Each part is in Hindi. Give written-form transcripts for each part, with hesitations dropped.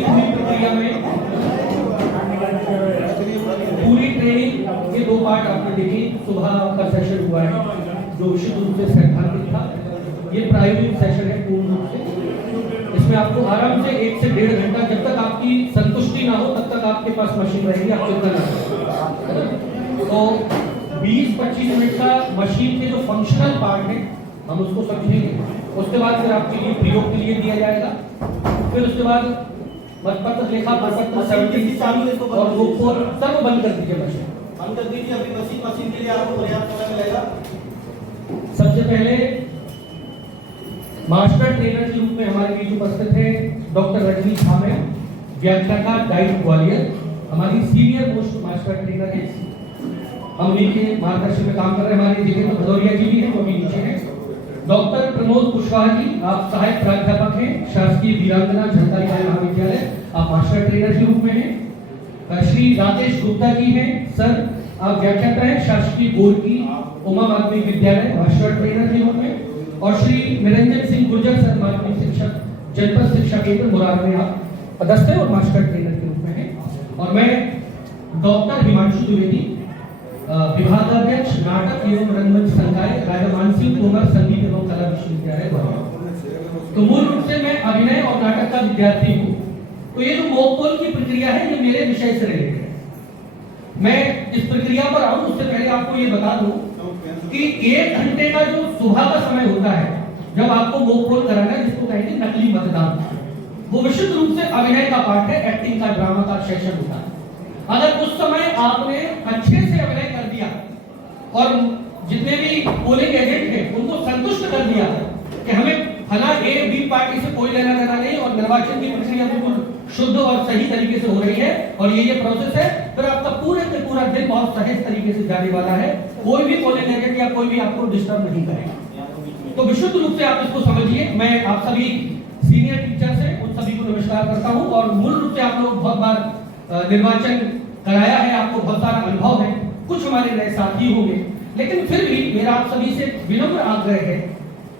की पूरी प्रक्रिया में पूरी ट्रेनिंग के 2 पार्ट आपने देखे। सुबह का सेशन हुआ है जो विशुद्ध रूप से सैद्धांतिक था। ये प्रायोगिक सेशन है पूर्ण रूप से। इसमें आपको आराम से 1 से 1.5 घंटा, जब तक आपकी संतुष्टि ना हो तब तक आपके पास मशीन रहेगी, आप चिंता ना करें। तो 20-25 मिनट का मशीन के जो फंक्शनल पार्ट है हम उसको समझेंगे। उसके बाद फिर आपके लिए प्रयोग के लिए दिया जाएगा। फिर उसके बाद मतपत्र, लेखा पत्र 17 और बुक 4 सब बंद कर दीजिए मशीन। हम कर दीजिए अपनी मशीन के लिए आपको पर्याप्त समय मिलेगा। सबसे पहले मास्टर ट्रेनर के रूप में हमारे बीच उपस्थित है डॉक्टर रजनी झामे, व्याख्याता डाइट ग्वालियर, हमारी सीनियर मोस्ट मास्टर ट्रेनर है। हम उनके मार्गदर्शन में काम कर रहे हैं। हमारे जितेंद्र भदौरिया जी भी हैं, वो भी नीचे हैं। डॉक्टर प्रमोद कुशवाहा जी, आप सहायक प्राध्यापक हैं शासकीय वीरांगना झंडारी महाविद्यालय, आप मास्टर ट्रेनर के रूप में हैं। श्री राकेश गुप्ता जी हैं, सर आप व्याख्याता हैं शासकीय गोरकी उमा माध्यमिक विद्यालय, मास्टर ट्रेनर के रूप में। और श्री निरंजन सिंह गुर्जर सर, माध्यमिक शिक्षक, जनपद शिक्षा केंद्र मुरार में आप पदस्थ हैं और मास्टर ट्रेनर के रूप में हैं। और मैं डॉक्टर हिमांशु द्विवेदी, विभागाध्यक्ष नाटक एवं रंगमंच संकाय, राजा मानसिंह तोमर संगीत एवं कला विश्वविद्यालय द्वारा। तो मूल रूप से मैं अभिनय और नाटक का विद्यार्थी हूँ। तो ये जो मॉक पोल की प्रक्रिया है ये मेरे विषय से रिलेटेड है। मैं इस प्रक्रिया पर आऊं उससे पहले आपको ये बता दूं कि 1 घंटे का जो सुबह का समय होता है जब आपको मॉक पोल कराना है, जिसको कहेंगे नकली मतदान, वो विशुद्ध रूप से अभिनय का पार्ट है, एक्टिंग का, ड्रामा का सेशन होता है। अगर उस समय आपने अच्छे से अभिनय कर दिया और जितने भी पोलिंग एजेंट हैं उनको संतुष्ट कर दिया कि हमें फला ए बी पार्टी से कोई लेना देना नहीं और निर्वाचन की प्रक्रिया बिल्कुल शुद्ध और सही तरीके से हो रही है और ये प्रोसेस है, फिर आपका पूरे से पूरा दिन बहुत सहज तरीके से जाने वाला है। कोई भी पोलिंग एजेंट या कोई भी आपको डिस्टर्ब नहीं करेगा। तो विशुद्ध रूप से आप इसको समझिए। मैं आप सभी सीनियर टीचर्स हैं, उन सभी को नमस्कार करता हूं। और मूल रूप से आप लोग बहुत बार निर्वाचन कराया है, आपको बहुत सारा अनुभव है, कुछ हमारे नए साथी होंगे, लेकिन फिर भी मेरा आप सभी से विनम्र आग्रह है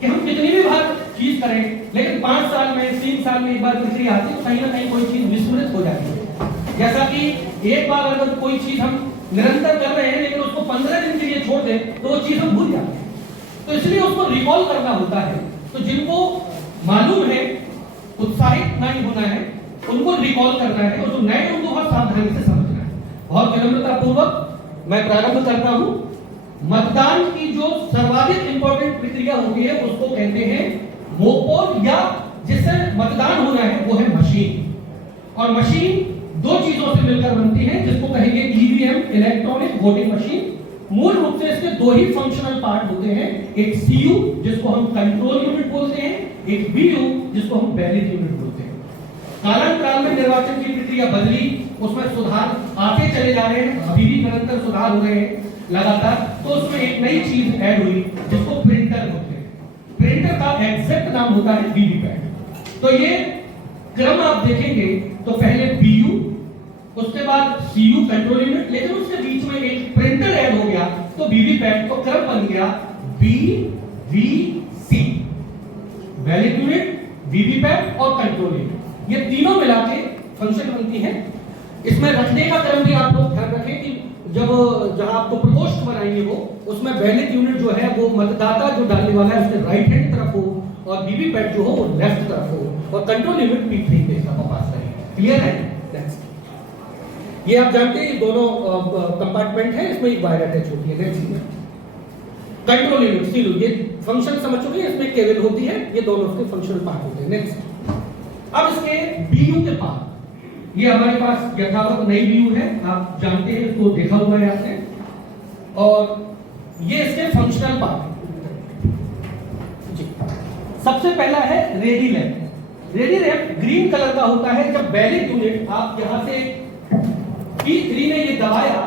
कि हम कितनी भी बार चीज करें, लेकिन 5 साल में 3 साल में एक बार प्रक्रिया आती है तो कहीं ना कहीं कोई चीज विस्मृत हो जाती है। जैसा कि एक बार अगर कोई चीज हम निरंतर कर रहे हैं लेकिन उसको 15 दिन के लिए छोड़ दें तो वो चीज हम भूल जाते हैं। तो इसलिए उसको रिकॉल करना होता है। तो जिनको मालूम है, उत्साहित नहीं होना है, उनको रिकॉल करना है, और जो नए उनको बहुत सावधानी से समझना है। बहुत विनम्रता पूर्वक मैं प्रारंभ करता हूं। मतदान की जो सर्वाधिक इंपॉर्टेंट प्रक्रिया होती है उसको कहते हैं मॉक पोल, या जिससे मतदान होना है वो है मशीन। और मशीन 2 चीजों से मिलकर बनती है, जिसको कहेंगे ईवीएम, इलेक्ट्रॉनिक वोटिंग मशीन। मूल रूप से इसके 2 ही फंक्शनल पार्ट होते हैं, एक सीयू जिसको हम कंट्रोल यूनिट बोलते हैं, एक बीयू जिसको हम बैलेट यूनिट बोलते हैं। कालांतराल में निर्वाचन की प्रक्रिया बदली, उसमें सुधार आते चले जा रहे हैं, अभी भी निरंतर सुधार हो रहे हैं लगातार। तो उसमें एक नई चीज ऐड हुई जिसको प्रिंटर बोलते हैं। प्रिंटर का एग्जैक्ट नाम होता है वीवीपैट। तो ये क्रम आप देखेंगे तो पहले बीयू, उसके बाद सीयू कंट्रोल यूनिट, लेकिन उसके बीच में एक प्रिंटर ऐड हो गया तो वीवीपैट, तो क्रम बन गया बीवीसी, बैलेट यूनिट, वीवीपैट और कंट्रोल यूनिट। ये तीनों मिलाके फंक्शन बनती है। इसमें रखने का क्रम भी आप लोग ध्यान रखें कि जब जहां आपको प्रकोष्ठ बनाएंगे वो, उसमें बैलेट यूनिट जो है वो मतदाता जो डालने वाला है उसके राइट हैंड तरफ हो और वीवीपैट जो हो वो लेफ्ट तरफ हो और कंट्रोल यूनिट P3 पे इसका पास रहे। क्लियर है? ये आप जानते हैं दोनों कंपार्टमेंट है, इसमें एक वायर अटैच होती है। नेक्स्ट कंट्रोल यूनिट सीलू, ये फंक्शन समझ चुके हैं, इसमें केबल होती है, ये दोनों उसके फंक्शनल पार्ट होते हैं। नेक्स्ट अब इसके बीयू के पास, ये हमारे पास यथावत नई बीयू है, आप जानते हैं, इसको देखा हुआ है आपने, और ये इसके फंक्शनल पार्ट। सबसे पहला है ready lamp. Ready lamp green colour का होता है। जब बैलेट यूनिट आप यहां से P3 ने ये दबाया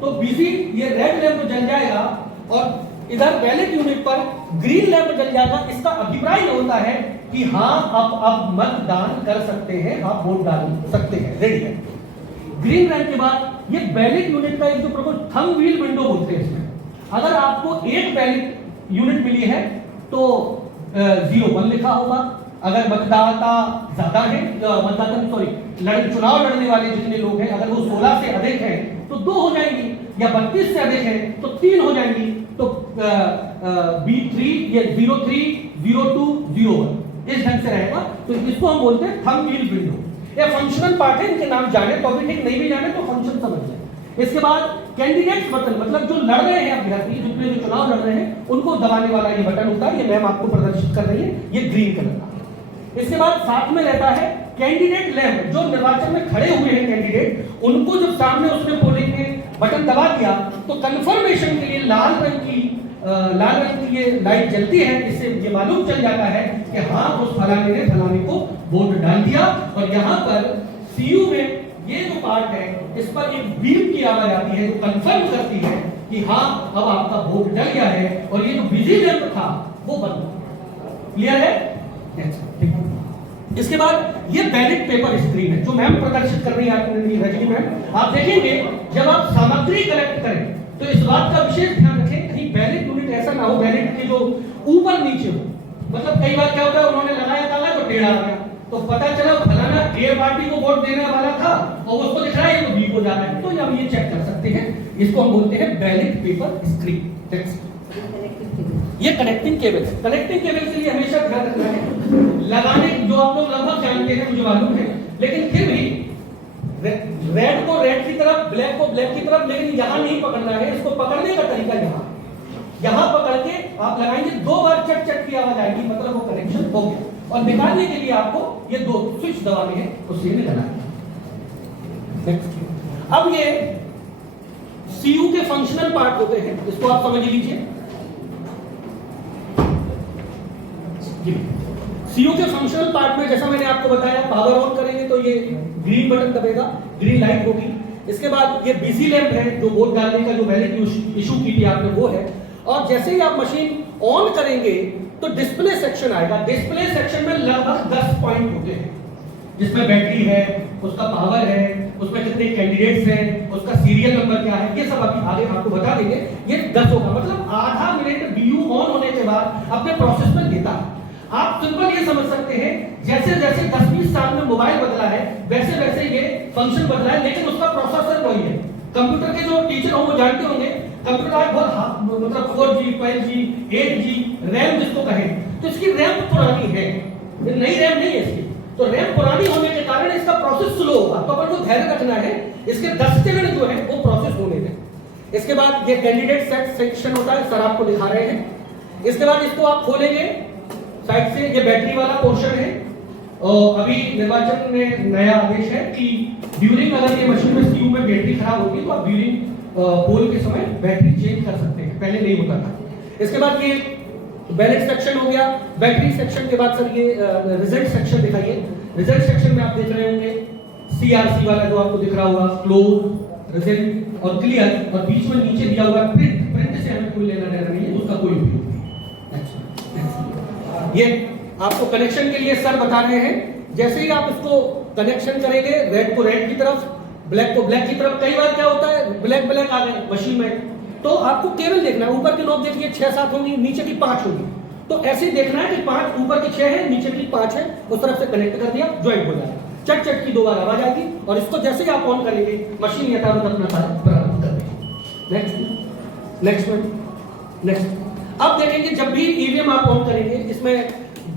तो बिजी ये रेड लैंप जल जाएगा और इधर बैलेट यूनिट पर ग्रीन लैंप जल जाएगा। इसका अभिप्राय होता है कि हाँ आप मतदान कर सकते हैं, आप वोट डाल सकते हैं। रेडी है। ग्रीन लैंप के बाद ये बैलेट यूनिट का एक जो प्रमुख थंब व्हील विंडो बोलते हैं, इसमें अगर आपको एक बैलेट यूनिट मिली है तो 01 लिखा होगा, अगर मतदाता ज्यादा है, चुनाव लड़ने वाले जितने लोग हैं अगर वो 16 से अधिक हैं तो 2 हो जाएंगी, या 32 से अधिक है तो 3 हो जाएंगी। तो B3 ये 03, 02, 01 इस ढंग से रहेगा। तो इसको हम बोलते हैं थंब व्हील विंडो। ये फंक्शनल पार्ट है, इनके नाम जाने तो भी ठीक, नहीं भी जाने तो फंक्शन समझ जाए। इसके बाद कैंडिडेट्स बटन, मतलब जो लड़ रहे हैं अभ्यर्थी, जितने जो चुनाव लड़ रहे हैं उनको दबाने वाला ये बटन होता है। ये मैम आपको प्रदर्शित कर रही है, ये ग्रीन कलर का। इसके बाद साथ में रहता है कैंडिडेट लैंप, जो निर्वाचन में खड़े हुए हैं कैंडिडेट, उनको जब सामने उसने पोलिंग में बटन दबा दिया तो कंफर्मेशन के लिए लाल रंग की ये लाइट जलती है। इससे ये मालूम चल जाता है कि हाँ उस फलाने ने फलाने को वोट डाल दिया। और यहाँ पर सीयू में ये जो पार्ट है इस पर एक बीप की आवाज आती है जो कंफर्म करती है कि हाँ अब आपका वोट डल गया है, और ये जो बिजी लैंप था वो बंद। क्लियर है? इसके बाद ये बैलेट पेपर स्क्रीन है जो मैम प्रदर्शित कर रही है रजनी मैम। आप देखेंगे जब आप सामग्री कलेक्ट करें तो इस बात का विशेष ध्यान रखें कहीं बैलेट यूनिट ऐसा ना हो बैलेट के जो ऊपर नीचे हो। मतलब कई बार क्या होता है उन्होंने लगाया ताला तो टेढ़ा आ गया, तो पता चला फलाना ए पार्टी को वोट देने वाला था और उसको दिख रहा है तो बी को जा रहा है। तो हम ये चेक कर सकते हैं, इसको हम बोलते हैं बैलेट पेपर स्क्रीन। ये कनेक्टिंग केबल है। कनेक्टिंग केबल के लिए हमेशा ध्यान रखना है लगाने, जो आप लोग लगभग जानते हैं मुझे मालूम है, लेकिन फिर भी रेड को रेड की तरफ, ब्लैक को ब्लैक की तरफ, लेकिन यहाँ नहीं पकड़ना है। इसको पकड़ने का तरीका यहाँ पकड़ के आप लगाएंगे, 2 बार चट चट की आवाज आएगी, मतलब वो कनेक्शन हो गया। और निकालने के लिए आपको ये 2 स्विच दबाने हैं, उससे निकालना है। अब ये सीयू के फंक्शनल पार्ट होते हैं, इसको आप समझ लीजिए। सीयू के फंक्शनल पार्ट में जैसा मैंने आपको बताया, पावर ऑन करेंगे तो ये ग्रीन बटन दबेगा, ग्रीन लाइट होगी। इसके बाद ये बिजी लैंप है जो वोट डालने का जो बैलेट इशू की थी आपने वो है। और जैसे ही आप मशीन ऑन करेंगे तो डिस्प्ले सेक्शन आएगा। डिस्प्ले सेक्शन में लगभग 10 पॉइंट होते हैं, जिसमें बैटरी है, उसका पावर है, उसमें कितने कैंडिडेट्स हैं, उसका सीरियल नंबर क्या है, ये सब अभी आगे आपको बता देंगे। ये 10 होगा, मतलब आधा मिनट बीयू ऑन होने के बाद अपने प्रोसेस में लेता है। आप सिंपल ये समझ सकते हैं जैसे जैसे 10-20 साल में मोबाइल बदला है वैसे वैसे ये फंक्शन बदला है, लेकिन उसका प्रोसेसर वही है। कंप्यूटर के जो टीचर हो वो जानते होंगे कंप्यूटर आज बहुत मतलब 4G, 5G, 8G रैम जिसको कहें, तो इसकी रैम पुरानी है, ये नई रैम नहीं है इसकी। तो रैम पुरानी होने के कारण इसका प्रोसेस स्लो होगा, तो अपन को धैर्य रखना है, इसके 10 सेकंड जो है वो प्रोसेस होने दें। इसके बाद ये कैंडिडेट सेक्शन होता है, सर आपको दिखा रहे हैं। इसके बाद इसको आप खोलेंगे साइड से, ये बैटरी वाला पोर्शन है। और अभी निर्वाचन में नया आदेश है कि ड्यूरिंग अगर ये मशीन में सीयू में बैटरी खराब होगी तो आप ड्यूरिंग पोल के समय बैटरी चेंज कर सकते हैं, पहले नहीं होता था। इसके बाद ये बैलेट सेक्शन हो गया। बैटरी सेक्शन के बाद सर ये रिजल्ट सेक्शन दिखाइए। रिजल्ट सेक्शन में आप देख रहे होंगे CRC वाला जो आपको दिख रहा होगा, क्लोज, रिजल्ट और क्लियर, और बीच में नीचे दिया हुआ प्रिंट। प्रिंट से हमें कोई लेना देना नहीं है, उसका कोई उपयोग नहीं। ये आपको कनेक्शन के लिए सर बता रहे हैं, जैसे ही आप इसको कनेक्शन करेंगे रेड को रेड की तरफ, ब्लैक को ब्लैक की तरफ। कई बार क्या होता है ब्लैक ब्लैक आ गए मशीन में, तो आपको केवल देखना है ऊपर की नॉब देखिए 6-7 होंगी, नीचे की 5 होगी। तो ऐसे देखना है कि 5 ऊपर की 6 है, नीचे की 5 है, उस तरफ से कनेक्ट कर दिया, ज्वाइंट हो जाएगा। चट चट की 2 बार आवाज आएगी और इसको जैसे ही आप ऑन करेंगे मशीन यथावत अपना कार्य प्रारंभ कर देगी। नेक्स्ट अब देखेंगे जब भी ईवीएम आप ऑन करेंगे इसमें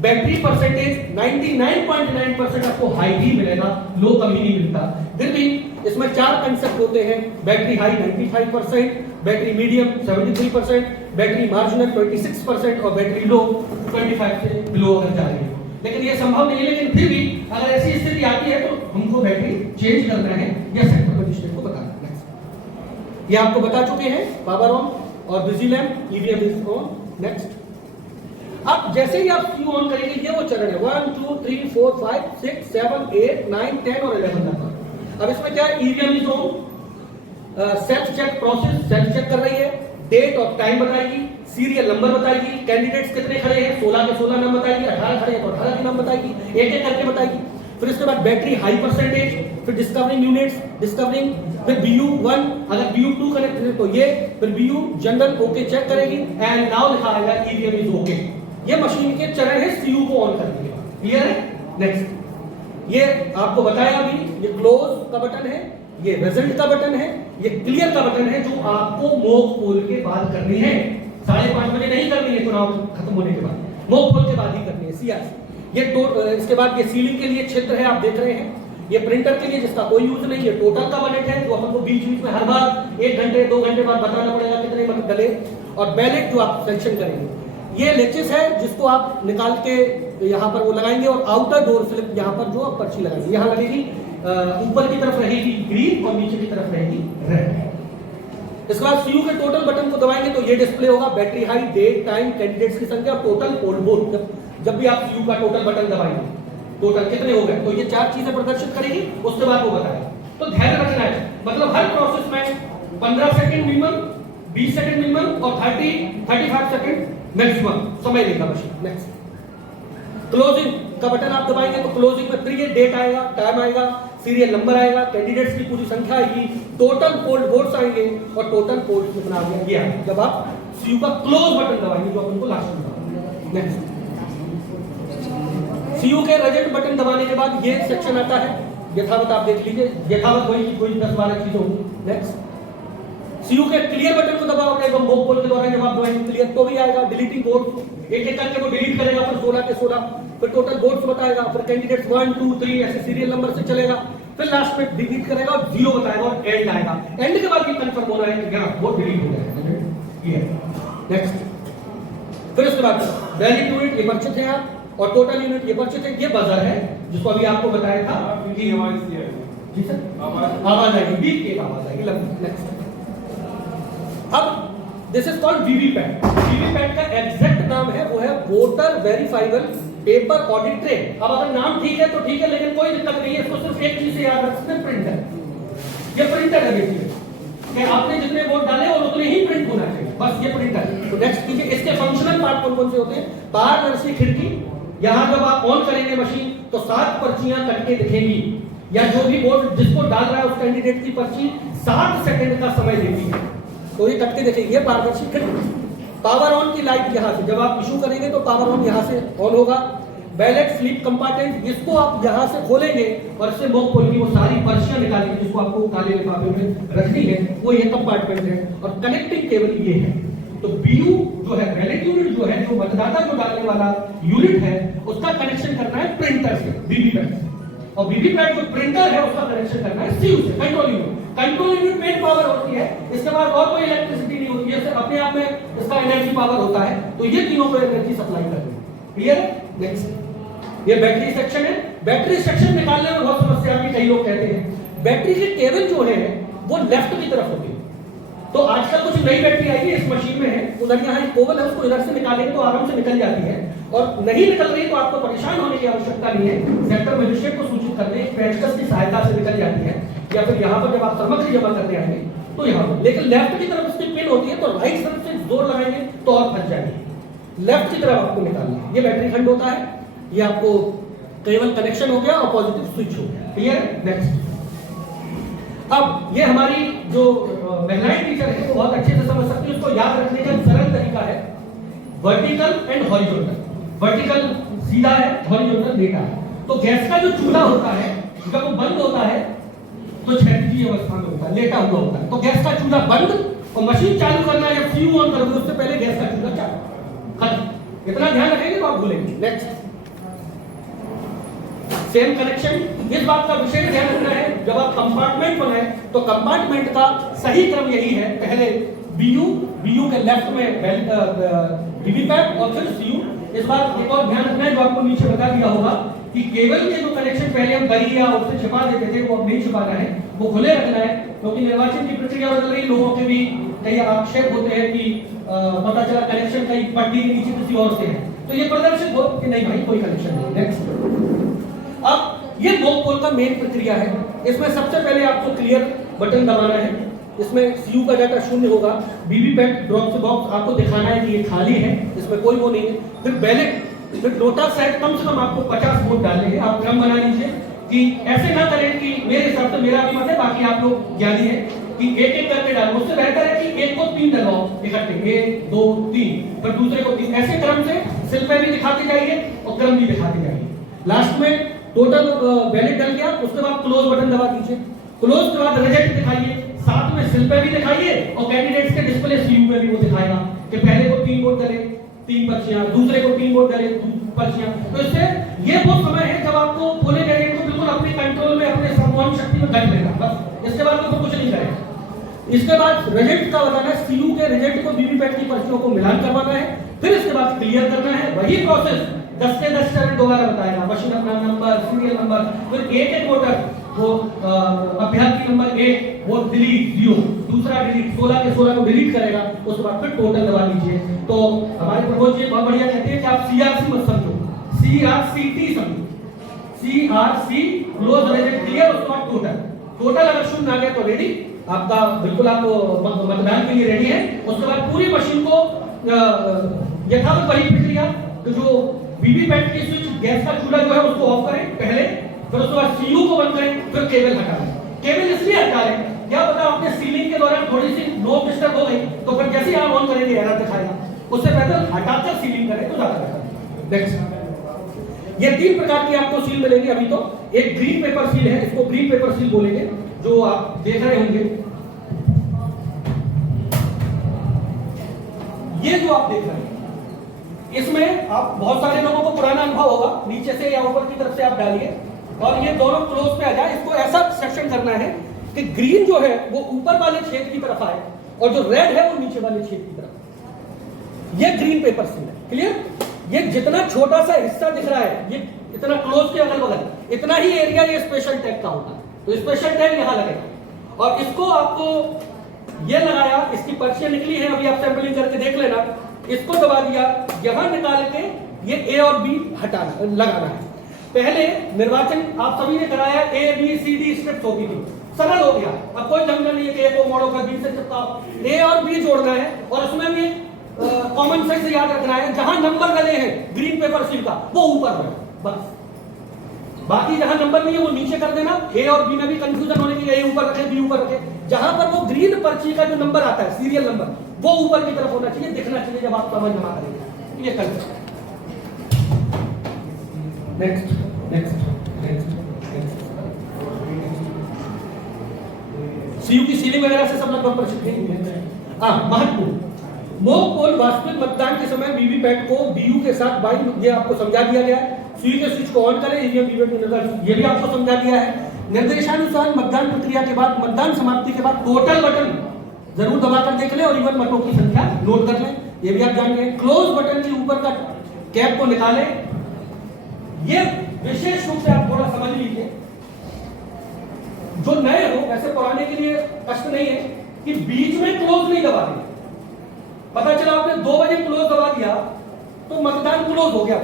बैटरी परसेंटेज 99.9% आपको हाई ही मिलेगा, लो कभी नहीं मिलता। फिर भी इसमें 4 कंसेप्ट होते हैं, battery high 95%, battery medium 73%, battery marginal 26% और बैटरी लो 25 से बिलो अगर जा रही है। लेकिन ये संभव नहीं है, लेकिन फिर भी अगर ऐसी स्थिति आती है तो हमको बैटरी चेंज करना है या सेक्टर रजिस्टर को बताना है। ये आपको बता चुके हैं, पावर ऑन और busy lamp, EVM is on. Next अब जैसे ही आप सीयू ऑन करेंगे ये वो चरण है 1 2 3 4 5 6 7 8 9 10 और 11 तक। अब इसमें क्या है, EVM is on, self check process self check कर रही है, डेट और टाइम बताएगी, सीरियल नंबर बताएगी, कैंडिडेट्स कितने खड़े हैं 16 के 16 नाम बताएगी, 18 खड़े हैं तो 18 के नाम बताएगी, एक एक करके बताएगी। फिर इसके बाद बैटरी हाई परसेंटेज, फिर डिस्कवरिंग यूनिट्स, डिस्कवरिंग, फिर BU1, अगर BU2 कनेक्ट है तो ये, फिर BU जनरल ओके चेक करेगी एंड नाउ लिखा आएगा ईवीएम इज ओके। ये मशीन के चरण है सीयू को ऑन करने के बाद। क्लियर है? नेक्स्ट, ये आपको बताया अभी, ये क्लोज का बटन है, ये रिजल्ट का बटन है, ये क्लियर का बटन है, जो आपको मॉक पोल के बाद करनी है। 5:30 बजे नहीं करनी है चुनाव खत्म होने के बाद, मॉक पोल के बाद ही करनी है सीआरसी। ये इसके बाद ये सीलिंग के लिए क्षेत्र है, आप देख रहे हैं। ये प्रिंटर के लिए जिसका कोई यूज नहीं है, टोटल का बजट है, जो अपन को बीच बीच में हर बार 1 घंटे 2 घंटे बाद बताना पड़ेगा कितने मतलब डले। और बैलेट जो आप सिलेक्शन करेंगे, ये लेचेस है जिसको आप निकाल के यहाँ पर वो लगाएंगे, और आउटर डोर स्लिप यहाँ पर जो आप पर्ची लगाएंगे, यहाँ लगेगी ऊपर की तरफ रहेगी ग्रीन और नीचे की तरफ रहेगी रेड। इसके बाद सीयू के टोटल बटन को दबाएंगे तो ये डिस्प्ले होगा, battery height, date, time, candidates की संख्या, टोटल पोल वोट। जब भी आप सीयू का टोटल बटन दबाएंगे, टोटल कितने हो गए, तो ये 4 चीजें प्रदर्शित करेगी, उसके बाद वो बताएगा। तो ध्यान रखना है, मतलब हर प्रोसेस में 15 सेकंड मिनिमम, 20 सेकंड मिनिमम और 30-35 सेकंड मैक्सिमम समय लेगा मशीन। नेक्स्ट, क्लोजिंग का बटन आप दबाएंगे तो क्लोजिंग में पीरियड, डेट आएगा, टाइम आएगा, सीरियल नंबर आएगा, कैंडिडेट्स की पूरी संख्या आएगी, टोटल पोल्ड वोट्स आएंगे और टोटल पोल्स में बना दिया गया है जब आप सीयू का क्लोज बटन दबाएंगे, जो अपन को लास्ट में दबाएंगे। नेक्स्ट, सीयू के रिजल्ट बटन दबाने के बाद ये सेक्शन आता है, यथावत आप देख लीजिए, यथावत कोई 10-12 चीजें होंगी। नेक्स्ट, सीयू के क्लियर बटन को दबाओगे तो मॉक पोल के दौरान जब आप दबाएंगे क्लियर तो भी आएगा, डिलीटिंग वोट एक एक करके वो डिलीट करेगा, फिर 16 के 16, फिर टोटल वोट्स बताएगा, फिर कैंडिडेट्स 1 2 3 ऐसे सीरियल नंबर से चलेगा, फिर लास्ट में डिलीट करेगा और 0 बताएगा और एंड आएगा। एंड के बाद ये कंफर्म होना है कि वो डिलीट हो जाएगा। ये नेक्स्ट, फिर उसके बाद वैलिड यूनिट ये परिचित है आप, और टोटल यूनिट ये परिचित है। ये बजर है जिसको अभी आपको बताया था कि जी सर आवाज आएगी, बीप की आवाज आएगी। नेक्स्ट, अब this is called VVPAT. VVPAT का एग्जैक्ट नाम है वो है voter verifiable paper audit tray. अब अगर नाम ठीक है तो ठीक है, लेकिन कोई दिक्कत नहीं है, इसको सिर्फ एक चीज से याद रखना, प्रिंटर। ये प्रिंटर है देखिए कि आपने जितने वोट डाले और उतने ही प्रिंट होना चाहिए, बस ये प्रिंटर। तो नेक्स्ट कीजिए, इसके फंक्शनल पार्ट कौन कौन से होते हैं? पारदर्शी खिड़की, यहां जब आप ऑन करेंगे मशीन तो 7 पर्चियां कट के दिखेंगी, या जो भी वोट जिसको डाल रहा है उस कैंडिडेट की पर्ची 7 सेकंड का समय देती है, तो ये कट के देखेंगे। ये पारदर्शी खिड़की। पावर ऑन की लाइट यहां से जब आप इशू करेंगे तो पावर ऑन यहां से ऑन होगा। बैलेट स्लिप कंपार्टमेंट, इसको आप यहां से खोलेंगे और इससे मॉक पोल की वो सारी पर्चियां निकालेंगे जिसको आपको काले लिफाफे में रखनी है, वो ये कंपार्टमेंट है। और कनेक्टिंग केबल ये है। तो बीयू जो है, बैलेट यूनिट जो है, जो मतदाता को डालने वाला यूनिट है, उसका कनेक्शन करना है प्रिंटर से, वीवीपैट से। और वीवीपैट जो प्रिंटर है उसका कनेक्शन करना है सीयू से, control unit. Control unit main power होती है, इसके बाद और कोई इलेक्ट्रिसिटी नहीं होती है, सिर्फ अपने आप में इसका एनर्जी पावर होता है। तो ये तीनों को एनर्जी सप्लाई करती है। क्लियर है? नेक्स्ट, ये बैटरी सेक्शन है। बैटरी सेक्शन निकालने में बहुत समस्या आती है, कई लोग कहते हैं बैटरी के केबल जो है वो लेफ्ट की तरफ होती है। तो आजकल कुछ नई बैटरी आई है, इस मशीन में है, उधर यहाँ एक केबल है, उसको इधर से निकालेंगे तो आराम से निकल जाती है। और नहीं निकल रही तो आपको परेशान होने की आवश्यकता नहीं है, सेक्टर मजिस्ट्रेट को सूचित करते हैं, पेचकस की सहायता से निकल जाती है, या फिर यहाँ पर जब आप सामग्री जमा करने आएंगे तो यहाँ पर। लेकिन लेफ्ट की तरफ इसकी पिन होती है, तो राइट साइड से जोर लगाएंगे तो और फंस जाएगी। लेफ्ट की तरफ आपको निकालना है। ये बैटरी खंड होता है, ये आपको केबल कनेक्शन हो गया और पॉजिटिव स्विच हो गया। क्लियर? नेक्स्ट, अब ये हमारी जो महिलाएं टीचर है वो बहुत अच्छे से समझ सकती है, उसको याद रखने का सरल तरीका है वर्टिकल एंड हॉरिजॉन्टल। वर्टिकल सीधा है, हॉरिजॉन्टल लेटा है। तो गैस का जो चूल्हा होता है जब वो बंद होता है तो क्षैतिज अवस्था में होता है, लेटा हुआ होता है। तो गैस का चूल्हा बंद और मशीन चालू करना है, जब सीयू ऑन करोगे उससे पहले गैस का चूल्हा चालू, खत्म। इतना ध्यान रखेंगे तो आप भूलेंगे। Next, same connection. इस बात का विशेष ध्यान रखना है, जब आप कंपार्टमेंट बनाए तो कंपार्टमेंट का सही क्रम यही है, पहले बीयू के लेफ्ट में वीवीपैट और फिर सीयू। इस बात एक और ध्यान रखना है, जो आपको नीचे बता दिया होगा कि केबल के जो कनेक्शन पहले हम दरी या उससे छिपा देते थे, वो अब नहीं छिपाना है, वो खुले रखना है, क्योंकि निर्वाचन की प्रक्रिया बदल रही, लोगों के भी कई आक्षेप होते हैं कि पता चला कनेक्शन कहीं पट्टी के नीचे किसी और से है, तो ये प्रदर्शित हो कि नहीं भाई कोई कनेक्शन नहीं। नेक्स्ट, अब ये मॉक पोल का मेन प्रक्रिया है। इसमें सबसे पहले आपको क्लियर बटन दबाना है, इसमें सीयू का डाटा 0 होगा। वीवीपैट ड्रॉप बॉक्स आपको दिखाना है कि ये खाली है, इसमें कोई वो नहीं है। फिर बैलेट, फिर नोटा सेट, कम से कम आपको 50 वोट डालने हैं। आप क्रम बना लीजिए कि ऐसे ना करें कि मेरे हिसाब से मेरा भी मत है, बाकी आप लोग ज्ञानी है कि एक एक करके डालो। उससे बेहतर है कि एक को 3 डलवाओ इकट्ठे, 1 2 3, फिर दूसरे को 3, ऐसे क्रम से सिल पे भी दिखाते जाइए और क्रम भी दिखाते जाइए। लास्ट में टोटल वैलिड डल गया, उसके बाद क्लोज बटन दबा दीजिए। क्लोज के बाद रिजल्ट दिखाइए, साथ में सिल पे भी दिखाइए और कैंडिडेट्स के डिस्प्ले सीयू पे भी वो दिखाएगा कि पहले को 3 वोट डले 3 पर्चियां, दूसरे को 3 वोट डले 2 पर्चियां। तो इससे ये वो समय है जब आपको पोलिंग एजेंट को बिल्कुल अपने कंट्रोल में, अपने सम्मान शक्ति में कर लेगा, बस इसके बाद तो कुछ नहीं करेगा। इसके बाद रिजल्ट का बताना है, सीयू के रिजल्ट को वीवीपैट की पर्चियों को मिलान करवाना है, फिर इसके बाद क्लियर करना है। वही प्रोसेस 10 के 10 चरण दोबारा बताएगा, मशीन अपना नंबर, सीरियल नंबर, फिर एक वोटर वो अभ्यर्थी नंबर 1 वो डिलीट 0, दूसरा डिलीट 16 के 16 को डिलीट करेगा, उसके बाद फिर टोटल दबा दीजिए। तो हमारे प्रभु जी बहुत बढ़िया कहते हैं कि आप सीआरसी मत समझो, सीआरसीटी समझो, सीआरसी क्लोज रिजल्ट क्लियर, उसके बाद टोटल अगर शून्य आ गया तो रेडी, आपका बिल्कुल आप मतदान के लिए रेडी है। उसके बाद पूरी मशीन को यथावत वही प्रक्रिया, तो जो वीवीपैट की स्विच गैस का चूल्हा जो है उसको ऑफ करें पहले, फिर उसके बाद सीयू को बंद करें, फिर केबल हटा लें। केबल इसलिए हटा लें, क्या पता आपने सीलिंग के दौरान थोड़ी सी नोब डिस्टर्ब हो गई तो फिर जैसे ही आप ऑन करेंगे एरर दिखाएगा, उससे बेहतर हटाकर सीलिंग करें तो ज्यादा बेहतर। नेक्स्ट, ये 3 प्रकार की आपको सील मिलेंगी अभी तो। एक ग्रीन पेपर सील है, इसको ग्रीन पेपर सील बोलेंगे, जो आप देख रहे होंगे। ये जो आप देख रहे हैं इसमें आप बहुत सारे लोगों को पुराना अनुभव होगा, नीचे से या ऊपर की तरफ से आप डालिए और ये दोनों क्लोज पे आ जाए। इसको ऐसा सेक्शन करना है कि ग्रीन जो है वो ऊपर वाले छेद की तरफ आए और जो रेड है वो नीचे वाले छेद की तरफ। ये ग्रीन पेपर सील है, क्लियर। ये जितना छोटा सा हिस्सा दिख रहा है, ये इतना क्लोज के अगल बगल, इतना ही एरिया ये स्पेशल टैग का होता है, तो स्पेशल टैग यहां लगेगा। और इसको आपको ये लगाया, इसकी पर्चियां निकली है, अभी आप सैंपलिंग करके देख लेना। इसको दबा दिया, यहां निकाल के ये ए और बी हटाना लगाना है। पहले निर्वाचन आप सभी ने कराया, A B C D strips होती थी, सरल हो गया, अब कोई झंझट नहीं है कि ए को मोड़ो कर बी से चिपकाओ। ए और बी जोड़ना है और उसमें भी कॉमन सेंस याद रखना है, जहां नंबर लगे हैं ग्रीन पेपर सील का वो ऊपर है बस, बाकी जहां नंबर नहीं है वो नीचे कर देना। ए और बी में भी कंफ्यूजन होने की, ए ऊपर रखे बी ऊपर रखे, जहां पर वो ग्रीन पर्ची का जो नंबर आता है सीरियल नंबर वो ऊपर की तरफ होना चाहिए, दिखना चाहिए जब आप समझ जमा करेंगे। ये कल नेक्स्ट नेक्स्ट नेक्स्ट सीयू की सीलिंग वगैरह से सब लगभग परिचित हैं। हाँ, महत्वपूर्ण मोक पोल वास्तविक मतदान के समय वीवीपैट को बीयू के साथ बाई, ये आपको समझा दिया गया है। सीयू के स्विच को ऑन करें, ये भी आपको समझा दिया है। निर्देशानुसार मतदान प्रक्रिया के बाद, मतदान समाप्ति के बाद टोटल बटन जरूर दबाकर देख लें और इवन मतों की संख्या नोट कर लें, ये भी आप जान गए। क्लोज बटन के ऊपर का कैप को निकालें, ये विशेष रूप से आप थोड़ा समझ लीजिए, जो नए हो, वैसे पुराने के लिए कष्ट नहीं है कि बीच में क्लोज नहीं दबा दें। पता चला आपने 2 बजे क्लोज दबा दिया तो मतदान क्लोज हो गया,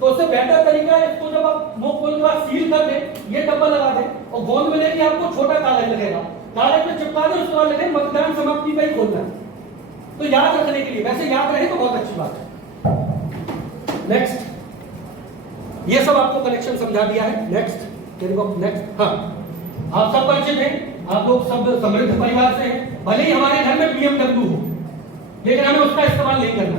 तो उससे बेहतर तरीका है इसको जब आप मोक पोल के बाद सील कर दें, ये डब्बा लगा दें और गोंद मिलेगी आपको, छोटा कागज लगेगा, कागज में चिपका दें, उसके बाद लिखें मतदान समाप्ति पर ही खोलना है। तो याद रखने के लिए, वैसे याद रहे तो बहुत अच्छी बात है। नेक्स्ट, ये सब आपको कनेक्शन समझा दिया है। नेक्स्ट नेक्स्ट, हाँ, आप सब परिचित हैं, आप लोग सब समृद्ध परिवार से हैं, भले ही हमारे घर में BMW हो लेकिन हमें उसका इस्तेमाल नहीं करना।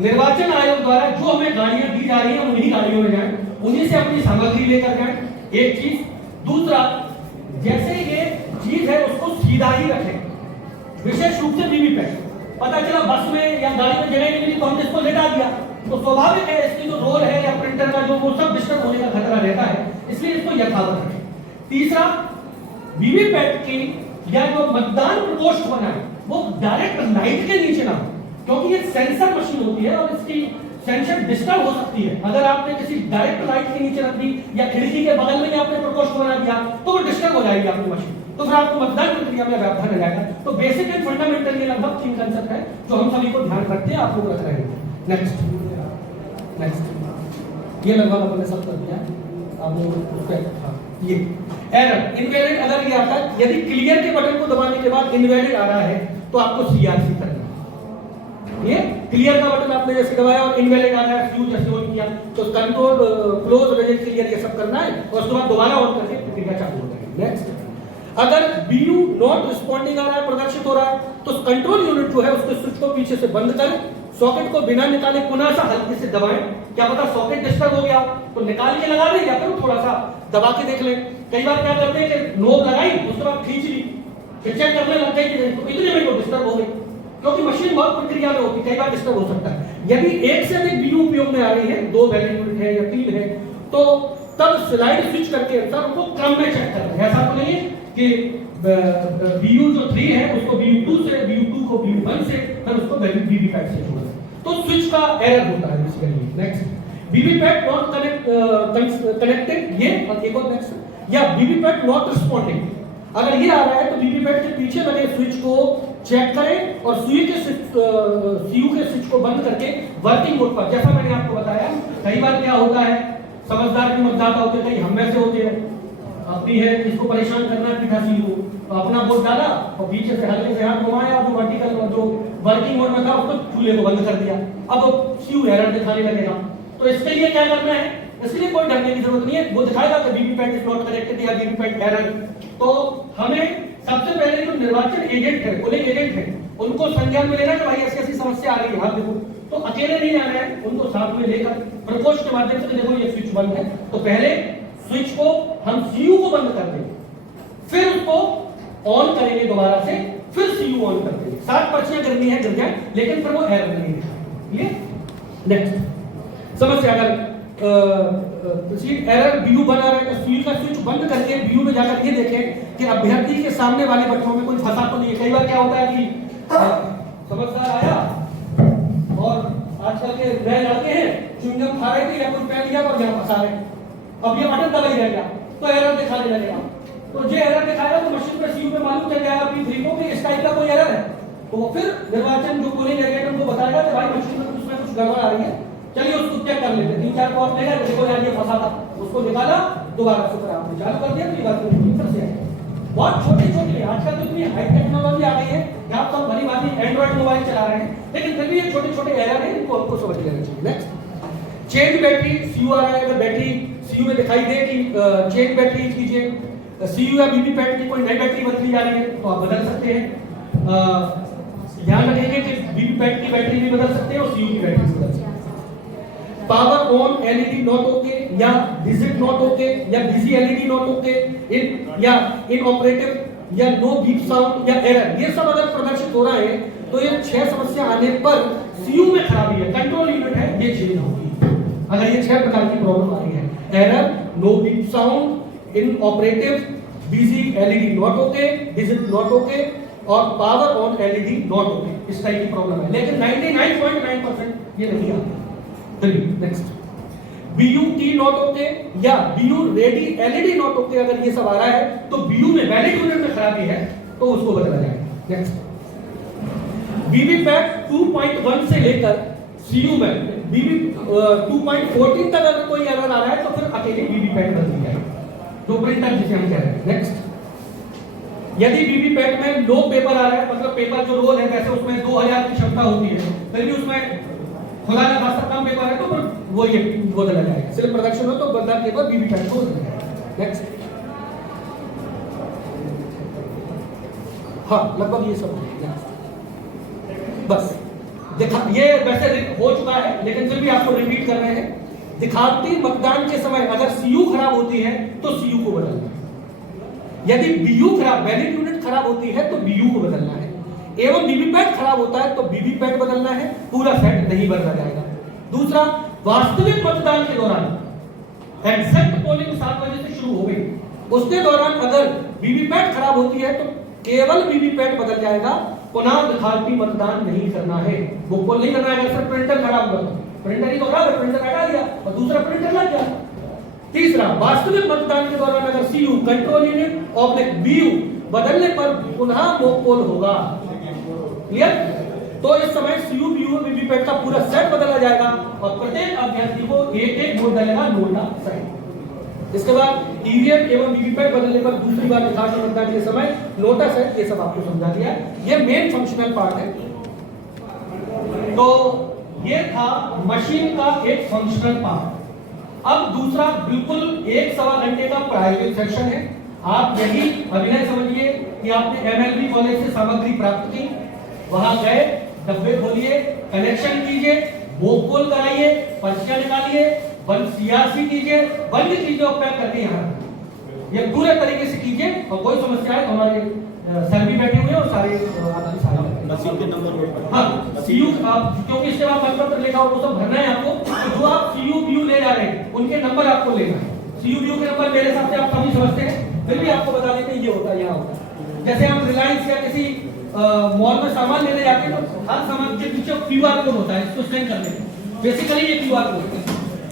निर्वाचन आयोग द्वारा जो हमें गाड़ियां दी जा रही हैं उन्हीं गाड़ियों में जाएं, उन्हीं से अपनी सामग्री लेकर जाएं, एक चीज। दूसरा, जैसे ये चीज है उसको सीधा ही रखें, विशेष रूप से वीवीपैट। पता चला बस में या गाड़ी में जगह नहीं मिली तो हमने इसको लेटा दिया, तो स्वाभाविक है इसकी जो रोल है या प्रिंटर का जो, वो सब डिस्टर्ब होने का खतरा रहता है, इसलिए इसको यथावत रखें। तीसरा, वीवीपैट की या जो मतदान प्रकोष्ठ बना है वो डायरेक्ट लाइट के नीचे ना हो, क्योंकि ये सेंसर मशीन होती है और इसकी सेंसर डिस्टर्ब हो सकती है। अगर आपने किसी डायरेक्ट लाइट के नीचे रख दी या खिड़की के बगल में आपने प्रकोष्ठ बना दिया तो वो डिस्टर्ब हो जाएगी आपकी मशीन, तो फिर आपको मतदान प्रक्रिया में व्यवधान आ जाएगा। तो बेसिक एंड फंडामेंटल ये लगभग 3 कंसेप्ट है जो हम सभी को ध्यान रखते हैं, आप लोग रख रहे हैं। नेक्स्ट नेक्स्ट, ये लगभग अपने सब कर दिया। अब ये एरर इनवैलिड अगर ये आता है, यदि क्लियर के बटन को दबाने के बाद इनवैलिड आ रहा है तो आपको सीआरसी करना है। ये क्लियर का बटन आपने जैसे दबाया और इनवैलिड आ रहा है, फ्यूज जैसे ऑन किया तो कंट्रोल क्लोज रिजल्ट क्लियर ये सब करना है और उसके बाद दोबारा ऑन करके प्रक्रिया चालू हो जाएगी। नेक्स्ट, अगर बीयू नॉट रिस्पॉन्डिंग आ रहा है, प्रदर्शित हो रहा है, तो कंट्रोल यूनिट जो है उसके स्विच को पीछे से बंद कर सॉकेट को बिना निकाले पुनः सा हल्के से दबाएं, क्या पता सॉकेट डिस्टर्ब हो गया तो निकाल के लगा दें या फिर थोड़ा सा दबा के देख लें। कई बार क्या करते हैं कि नोब लगाई उसके बाद खींच ली, फिर चेक करने लग गई कि नहीं, तो इतने में वो डिस्टर्ब हो गई, क्योंकि मशीन बहुत प्रक्रिया में होती है, कई बार डिस्टर्ब हो सकता है। यदि एक से अधिक बीयू उपयोग में आ रही है, 2 वैलिड यूनिट है या 3 है, तो तब स्लाइड स्विच करके अनुसार उनको क्रम में चेक करते हैं। ऐसा तो नहीं है कि BU जो 3 है उसको BU2 से, BU2 को BU1 से, फिर उसको VVPAT से जोड़ना, तो स्विच का एरर होता है basically. Next, VVPAT not connected, ये एक और नेक्स्ट, या VVPAT नॉट रिस्पोंडिंग। अगर ये आ रहा है तो VVPAT के पीछे लगे स्विच को चेक करें और CU के स्विच को बंद करके वर्किंग मोड पर, जैसा मैंने आपको बताया, कई बार क्या होता है, समझदार भी मतदाता होते हैं, हम में से होते हैं, अपनी है इसको परेशान करना पीठा CU, तो अपना वोट डाला और पीछे से हल्के से हाथ घुमाया, जो वर्टिकल जो वर्किंग मोड में था उसको चूल्हे को बंद कर दिया, अब CU एरर दिखाने लगेगा। तो इसके लिए क्या करना है, इसलिए कोई डरने की जरूरत नहीं है, वो दिखाएगा कि VVPAT इज नॉट कनेक्टेड या VVPAT एरर। तो हमें सबसे पहले जो निर्वाचन एजेंट है, पोलिंग एजेंट है, उनको संज्ञान में लेना कि भाई ऐसी ऐसी समस्या आ रही है, हाँ देखो, तो अकेले नहीं जाना है, उनको साथ में लेकर प्रकोष्ठ के माध्यम से देखो ये स्विच बंद है, तो पहले स्विच को हम CU को बंद कर देंगे, फिर उसको ऑन करेंगे दोबारा से, फिर CU ऑन कर देंगे। 7 पर्चियां करनी है गिर जाए, लेकिन फिर वो एरर नहीं है। ये नेक्स्ट समस्या, अगर एरर BU बना रहा है तो CU का स्विच बंद करके BU में जाकर ये देखें कि अभ्यर्थी के सामने वाले बच्चों में कोई फंसा तो नहीं है। कई बार क्या होता है कि समझदार आया और आजकल के नए लड़के हैं च्युइंगम खा रहे थे या कोई पेन लिया और यहाँ फंसा रहे, अब ये बटन दबा ही रहेगा तो एरर दिखाने लगेगा, तो जो एरर दिखाएगा तो मशीन पर CU पे मालूम चल जाएगा P3 को कि इस टाइप का कोई एरर है, तो वो फिर निर्वाचन जो पोलिंग एजेंट उनको बताएगा कि भाई मशीन में उसमें कुछ गड़बड़ आ रही है, चलिए उसको चेक कर लेते हैं। 3-4 को आप ले गए, देखो यार ये फंसा था, उसको निकाला, दोबारा से फिर आपने चालू कर दिया, तो ये बात फिर से आएगी। बहुत छोटी आजकल तो इतनी हाई टेक्नोलॉजी आ गई है कि आप सब भली भांति एंड्रॉइड मोबाइल चला रहे हैं, लेकिन फिर भी ये छोटे एरर है, इनको आपको समझ लेना चाहिए। नेक्स्ट, चेंज बैटरी CU आ रहा है, अगर बैटरी CU में दिखाई दे कि चेंज बैटरी कीजिए, CU या VVPAT की कोई नई बैटरी बदली जा रही है तो आप बदल सकते हैं। ध्यान रखिए कि VVPAT की बैटरी भी बदल सकते हैं और CU की बैटरी भी बदल सकते हैं। Power on LED not okay या डिजिट नॉट ओके या busy LED not okay, in operative या नो बीप साउंड या एरर, ये सब अगर प्रदर्शित हो रहा है तो ये 6 समस्या आने पर CU में खराबी है, कंट्रोल यूनिट है, ये चेंज होगी। अगर ये 6 प्रकार की प्रॉब्लम आ रही है, error, no beep sound, inoperative, busy LED not okay, digit not okay और power on LED not okay, इस टाइप की प्रॉब्लम है, लेकिन 99.9% ये नहीं आती। नेक्स्ट, BU-T नॉट ओके या BU ready LED not okay, अगर ये सब आ रहा है तो BU में वैलिड यूनिट में खराबी है तो उसको बदला जाएगा। नेक्स्ट, VVPAT 2.1 से लेकर CU में 2.14 तक अगर कोई एरर आ रहा है तो फिर अकेले VVPAT बदली जाएगी, तो प्रिंटर जिसे हम कह रहे हैं। नेक्स्ट, यदि VVPAT में लो पेपर आ रहा है, मतलब पेपर जो रोल है वैसे उसमें 2000 की क्षमता होती है, फिर भी उसमें खुदा ना खासा कम पेपर है तो फिर वो ये बदला जाएगा, सिर्फ प्रोडक्शन हो तो बदला पेपर VVPAT को बदला जाएगा। नेक्स्ट, हाँ लगभग ये सब बस देखा, ये वैसे हो चुका है लेकिन फिर भी आपको रिपीट कर रहे हैं। दिखावटी मतदान के समय अगर CU खराब होती है तो CU को बदलना है, यदि BU खराब, वैलिड यूनिट खराब होती है तो BU को बदलना है, एवं VVPAT खराब होता है तो VVPAT बदलना है, पूरा सेट नहीं बदला जाएगा। दूसरा, वास्तविक मतदान के दौरान एग्जैक्ट पोलिंग 7 बजे से शुरू हो गई, उसके दौरान अगर VVPAT खराब होती है तो केवल VVPAT बदल जाएगा, पुनः दिखावटी मतदान नहीं करना है, वो पोल नहीं करना है। अगर प्रिंटर खराब हुआ तो प्रिंटर ही तो खराब है, प्रिंटर हटा दिया और दूसरा प्रिंटर लग गया। तीसरा, वास्तविक मतदान के दौरान अगर CU कंट्रोल यूनिट और BU बदलने पर पुनः मोक पोल होगा। क्लियर? तो इस समय CU BU और VVPAT का पूरा सेट बदला जाएगा और प्रत्येक अभ्यर्थी को एक वोट डालेगा, नोटा सही। इसके बाद EVM एवं VVPAT बदलने पर दूसरी बार दिखावटी मतदान के समय नोटा सेट, ये सब आपको समझा दिया। ये मेन फंक्शनल पार्ट है। तो ये था मशीन का एक फंक्शनल पार्ट। अब दूसरा बिल्कुल 1-1.25 घंटे का प्रायोगिक सेक्शन है। आप यही अभिनय समझिए कि आपने MLB कॉलेज से सामग्री प्राप्त की, वहां गए, डब्बे खोलिए, कनेक्शन कीजिए, बोकपोल कराइए, पर्चियां निकालिए, 1 CRC कीजिए, बंद कीजिए और पैक करके यहाँ ये पूरे तरीके से कीजिए। और कोई समस्या है तो हमारे सर भी बैठे हुए हैं और सारे मशीन के नंबर नोट करें। हाँ सीयू आप क्योंकि इसके बाद मनपत्र लेखा और वो सब भरना है आपको, तो जो आप सीयू बीयू ले जा रहे हैं उनके नंबर आपको लेना है। सीयू बीयू के नंबर मेरे हिसाब से आप सभी समझते हैं, फिर भी आपको बता देते हैं ये होता है यहाँ होता है। जैसे हम रिलायंस या किसी मॉल में सामान लेने जाते हैं तो हर सामान के पीछे QR कोड होता है, इसको स्कैन कर लेते हैं, बेसिकली ये QR कोड है।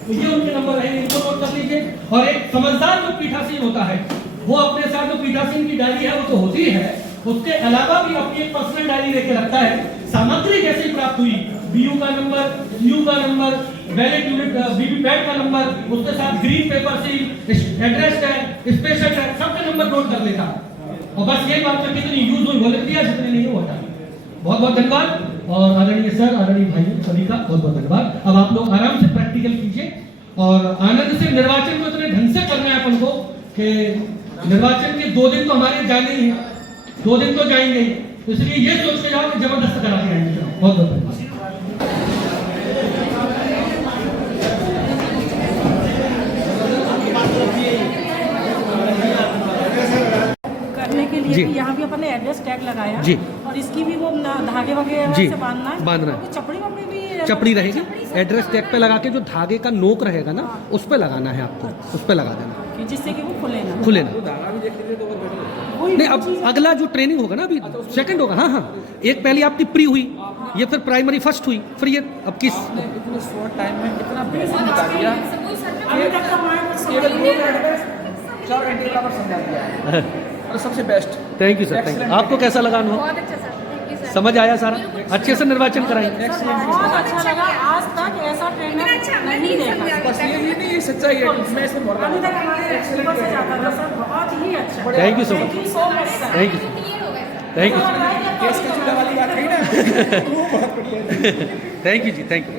तो ये उनके नंबर रहेंगे, इनको नोट कर लीजिए। और एक समझदार जो पीठासीन होता है वो अपने साथ जो पीठासीन की डायरी है वो तो होती है, उसके अलावा भी अपनी एक पर्सनल डायरी लेके रखता है। सामग्री जैसी प्राप्त हुई, बीयू का नंबर, सीयू का नंबर, वैलिड यूनिट वीवीपैट का नंबर, उसके साथ green pepper seal, address tag, special tag, सबका नंबर नोट कर लेता और बस ये बात करके कितनी यूज हुई बोले दिया, जितनी नहीं होता। बहुत बहुत धन्यवाद। और आदरणीय सर, आदरणीय भाइयों सभी का बहुत बहुत धन्यवाद। अब आप लोग आराम से प्रैक्टिकल कीजिए और आनंद से निर्वाचन को इतने ढंग से करना है अपन को कि निर्वाचन के 2 दिन तो हमारे जाने ही है, 2 दिन तो जाएंगे ही, तो इसलिए ये सोच के जाओ कि जबरदस्त करा के आएंगे। बहुत बहुत धन्यवाद। करने के लिए जी। भी यहाँ भी अपन ने एड्रेस टैग लगाया जी। और इसकी भी वो धागे वगैरह जी, से बांधना है, बांधना है। क्योंकि चपड़ी वपड़ी भी चपड़ी रहेगी, एड्रेस टैग पे लगा के जो धागे का नोक रहेगा ना उस पे लगाना है आपको, उस पे लगा देना, कि जिससे कि वो खुले ना। खुले ना। वही नहीं, अब अगला जो ट्रेनिंग होगा ना अभी सेकंड होगा। हाँ हाँ, एक पहली आपकी प्री हुई, ये फिर प्राइमरी फर्स्ट हुई, फिर ये अब किस इतने शॉर्ट टाइम में इतना बेसिक बता दिया, अभी तक का हमारे पास केवल 2 एड्रेस 4 घंटे का समझा दिया है और सबसे best. Thank you sir, thank you. आपको कैसा लगा अनुभव? बहुत अच्छा सर, थैंक यू सर। समझ आया सारा? अच्छे से निर्वाचन कराएंगे। बहुत अच्छा लगा, आज तक ऐसा ट्रेनर नहीं देखा। बस ये नहीं, ये सच्चाई है, मैं इसमें बोल रहा अभी हूँ। तक हमारे ऊपर से जाता था सर, बहुत ही अच्छा। Thank you so much, thank you so much sir. Thank you, clear हो गए सर। थैंक यू, ऐसा लग रहा है कि केस के चूल्हा वाली बात कही ना, वो बहुत बढ़िया है। थैंक यू जी, थैंक यू।